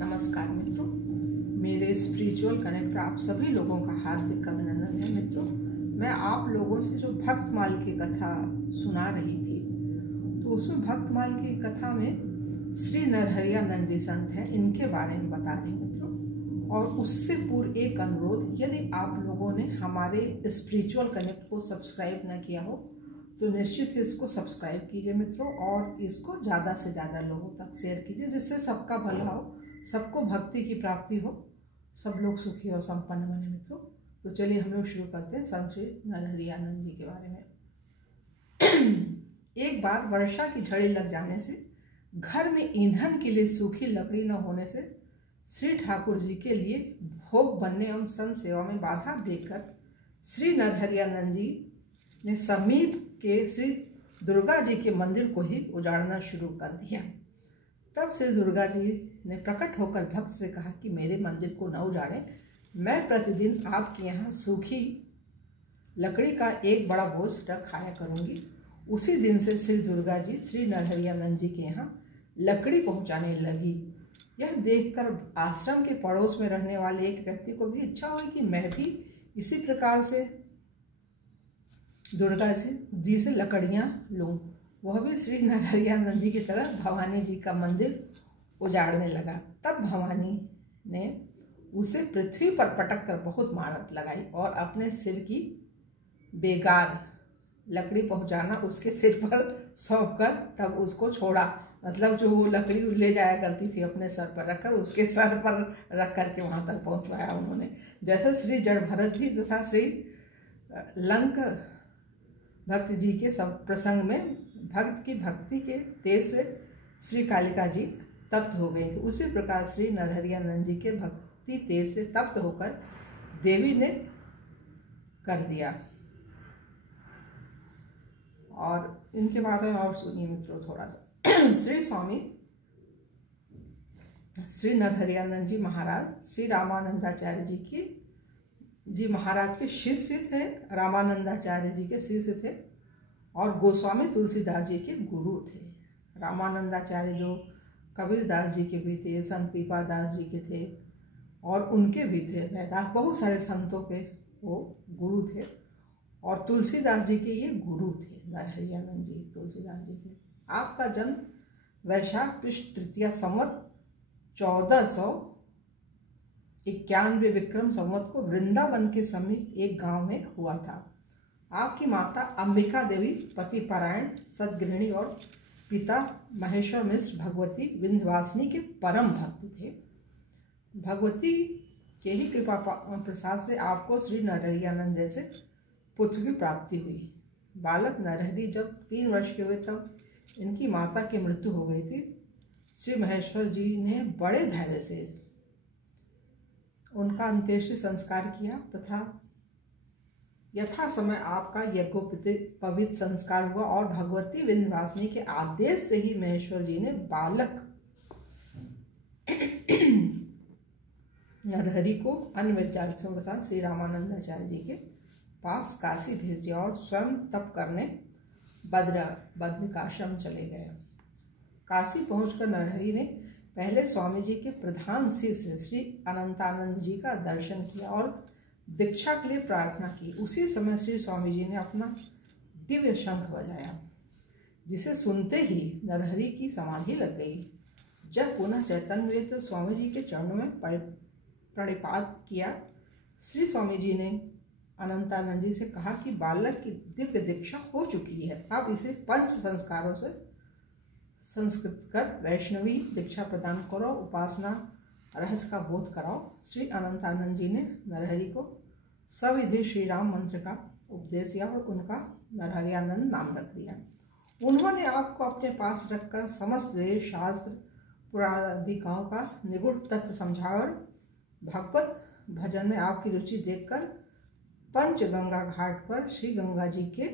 नमस्कार मित्रों, मेरे स्पिरिचुअल कनेक्ट पर आप सभी लोगों का हार्दिक अभिनंदन है। मित्रों, मैं आप लोगों से जो भक्तमाल की कथा सुना रही थी, तो उसमें भक्तमाल की कथा में श्री नरहरियानंद जी संत हैं, इनके बारे में बता रही हूँ मित्रों। और उससे पूर्व एक अनुरोध, यदि आप लोगों ने हमारे स्पिरिचुअल कनेक्ट को सब्सक्राइब न किया हो तो निश्चित ही इसको सब्सक्राइब कीजिए मित्रों, और इसको ज़्यादा से ज़्यादा लोगों तक शेयर कीजिए, जिससे सबका भला हो, सबको भक्ति की प्राप्ति हो, सब लोग सुखी और संपन्न बने मित्रों। तो चलिए हम लोग शुरू करते हैं संत श्री नरहरियानंद जी के बारे में। एक बार वर्षा की झड़ी लग जाने से, घर में ईंधन के लिए सूखी लकड़ी न होने से श्री ठाकुर जी के लिए भोग बनने एवं संत सेवा में बाधा देकर श्री नरहरियानंद जी ने समीप के श्री दुर्गा जी के मंदिर को ही उजाड़ना शुरू कर दिया। तब श्री दुर्गा जी ने प्रकट होकर भक्त से कहा कि मेरे मंदिर को न उजाड़ें, मैं प्रतिदिन आपके यहाँ सूखी लकड़ी का एक बड़ा बोझ रख खाया करूँगी। उसी दिन से श्री दुर्गा जी श्री नरहरियानंद जी के यहाँ लकड़ी पहुँचाने लगी। यह देखकर आश्रम के पड़ोस में रहने वाले एक व्यक्ति को भी इच्छा हुई कि मैं भी इसी प्रकार से दुर्गा जी से लकड़ियाँ लूँ। वह भी श्री नरहरियानंद जी की तरह भवानी जी का मंदिर उजाड़ने लगा। तब भवानी ने उसे पृथ्वी पर पटक कर बहुत मार लगाई और अपने सिर की बेगार लकड़ी पहुंचाना उसके सिर पर सौंप कर तब उसको छोड़ा। मतलब जो वो लकड़ी ले जाया करती थी अपने सर पर रखकर, उसके सर पर रख करके वहां तक पहुंचवाया उन्होंने। जैसे श्री जड़ भरत जी तथा श्री लंक भक्त जी के सब प्रसंग में भक्त की भक्ति के तेज से श्री कालिका जी तप्त हो गई थी, उसी प्रकार श्री नरहरियानंद जी के भक्ति तेज से तप्त होकर देवी ने कर दिया। और इनके बारे में और सुनिए मित्रों थोड़ा सा। श्री स्वामी श्री नरहरियानंद जी महाराज श्री रामानंदाचार्य जी महाराज के शिष्य थे, रामानंदाचार्य जी के शिष्य थे और गोस्वामी तुलसीदास जी के गुरु थे। रामानंदाचार्य जो कबीरदास जी के भी थे, संत पीपादास जी के थे और उनके भी थे, रैदास बहुत सारे संतों के वो गुरु थे। और तुलसीदास जी के ये गुरु थे, नरहरियानंद जी तुलसीदास जी के। आपका जन्म वैशाख कृष्ण तृतीया संवत 1491 विक्रम संवत को वृंदावन के समीप एक गांव में हुआ था। आपकी माता अंबिका देवी पतिपरायण सद्गृहिणी और पिता महेश्वर मिश्र भगवती विंध्यवासिनी के परम भक्त थे। भगवती के ही कृपा प्रसाद से आपको श्री नरहरियानंद जैसे पुत्र की प्राप्ति हुई। बालक नरहरि जब 3 वर्ष के हुए तब इनकी माता की मृत्यु हो गई थी। श्री महेश्वर जी ने बड़े धैर्य से उनका अंत्येष्टि संस्कार किया तथा यथा समय आपका यज्ञोपवीत संस्कार हुआ और भगवती विंध्यवासिनी के आदेश से ही महेश्वर जी ने बालक नरहरि को अन्य विद्यार्थियों के साथ श्री रामानंदाचार्य जी के पास काशी भेज दिया और स्वयं तप करने बद्रिकाश्रम चले गए। काशी पहुंचकर नरहरि ने पहले स्वामी जी के प्रधान शिष्य श्री अनंतानंद जी का दर्शन किया और दीक्षा के लिए प्रार्थना की। उसी समय श्री स्वामी जी ने अपना दिव्य शंख बजाया, जिसे सुनते ही नरहरि की समाधि लग गई। जब पुनः चैतन्य हुए तो स्वामी जी के चरणों में प्रणिपात किया। श्री स्वामी जी ने अनंतानंद जी से कहा कि बालक की दिव्य दीक्षा हो चुकी है, अब इसे 5 संस्कारों से संस्कृत कर वैष्णवी दीक्षा प्रदान करो, उपासना रहस्य का बोध कराओ। श्री अनंतानंद जी ने नरहरि को सविधि श्री राम मंत्र का उपदेश दिया और उनका नरहरियानंद नाम रख दिया। उन्होंने आपको अपने पास रखकर समस्त वेद शास्त्र पुराणादिकों का निगूढ़ तत्व समझाकर भगवत भजन में आपकी रुचि देखकर पंचगंगा घाट पर श्री गंगा जी के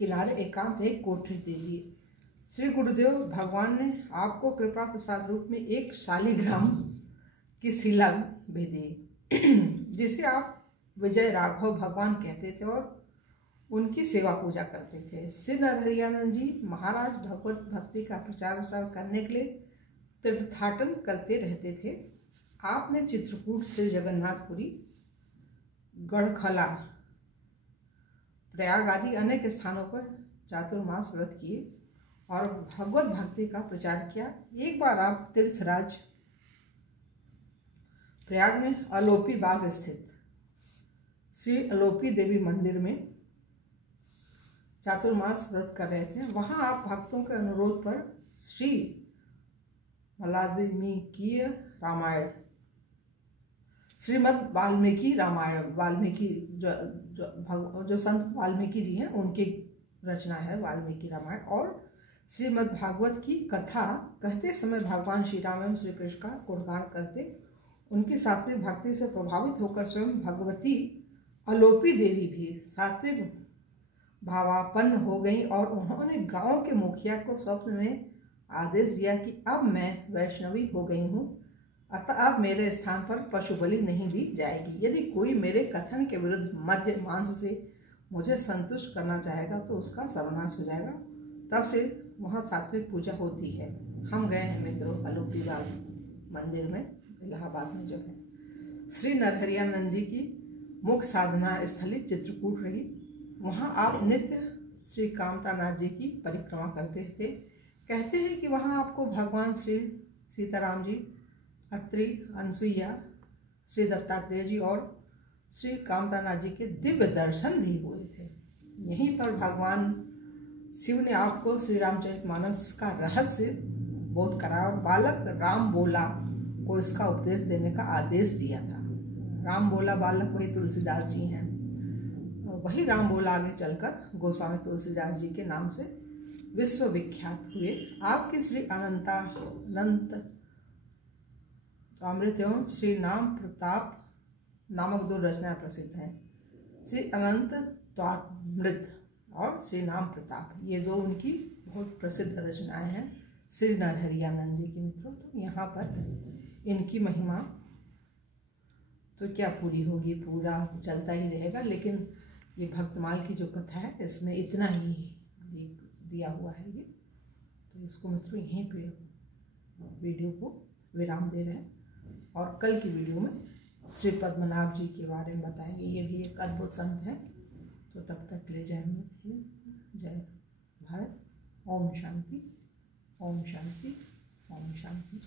किनारे एकांत एक कोठरी दे दी। श्री गुरुदेव भगवान ने आपको कृपा प्रसाद रूप में एक शालिग्राम की शिला भी दी, जिसे आप विजय राघव भगवान कहते थे और उनकी सेवा पूजा करते थे। श्री नरहरियानंद जी महाराज भगवत भक्ति का प्रचार प्रसार करने के लिए तीर्थाटन करते रहते थे। आपने चित्रकूट, श्री जगन्नाथपुरी, गढ़खला, प्रयाग आदि अनेक स्थानों पर चातुर्मास व्रत किए और भगवत भक्ति का प्रचार किया। एक बार आप तीर्थराज प्रयाग में अलोपी बाग स्थित श्री अलोपी देवी मंदिर में चातुर्मास व्रत कर रहे थे। वहां आप भक्तों के अनुरोध पर श्री वाल्मीकि रामायण, श्रीमद् वाल्मीकि रामायण, वाल्मीकि जो संत वाल्मीकि जी हैं उनकी रचना है वाल्मीकि रामायण, और श्रीमद् भागवत की कथा कहते समय भगवान श्री राम एवं श्री कृष्ण का गुणगान करते उनकी सात्विक भक्ति से प्रभावित होकर स्वयं भगवती अलोपी देवी भी सात्विक भावापन्न हो गई और उन्होंने गांव के मुखिया को स्वप्न में आदेश दिया कि अब मैं वैष्णवी हो गई हूँ, अतः अब मेरे स्थान पर पशु बलि नहीं दी जाएगी। यदि कोई मेरे कथन के विरुद्ध मध्य मांस से मुझे संतुष्ट करना चाहेगा तो उसका सर्वनाश हो जाएगा। तब से वहाँ सात्विक पूजा होती है। हम गए हैं मित्रों अलोपी बाग मंदिर में, इलाहाबाद में जो है। श्री नरहरियानंद जी की मुख्य साधना स्थली चित्रकूट रही। वहाँ आप नित्य श्री कामतानाथ जी की परिक्रमा करते थे। कहते हैं कि वहाँ आपको भगवान श्री सीताराम जी, अत्रि, अनसुईया, श्री दत्तात्रेय जी और श्री कामतानाथ जी के दिव्य दर्शन भी हुए थे। यहीं पर भगवान शिव ने आपको श्री रामचरितमानस का रहस्य बोध कराया और बालक राम बोला को इसका उपदेश देने का आदेश दिया था। राम बोला बालक वही तुलसीदास जी हैं। वही राम बोला आगे चलकर गोस्वामी तुलसीदास जी के नाम से विश्वविख्यात हुए। आपके श्री अनंत अमृत एवं श्री नाम प्रताप नामक दो रचनाएं प्रसिद्ध हैं। श्री अनंत त्वामृत और श्री नाम प्रताप, ये दो उनकी बहुत प्रसिद्ध रचनाएं हैं श्री नरहरियानंद जी की मित्रों। तो यहाँ पर इनकी महिमा तो क्या पूरी होगी, पूरा चलता ही रहेगा, लेकिन ये भक्तमाल की जो कथा है इसमें इतना ही दिया हुआ है ये। तो इसको मित्रों यहीं पे वीडियो को विराम दे रहे हैं और कल की वीडियो में श्री पद्मनाभ जी के बारे में बताएंगे। ये भी एक अद्भुत संत हैं। तो तब तक ले जय हिंद, जय भारत। ओम शांति, ओम शांति, ओम शांति।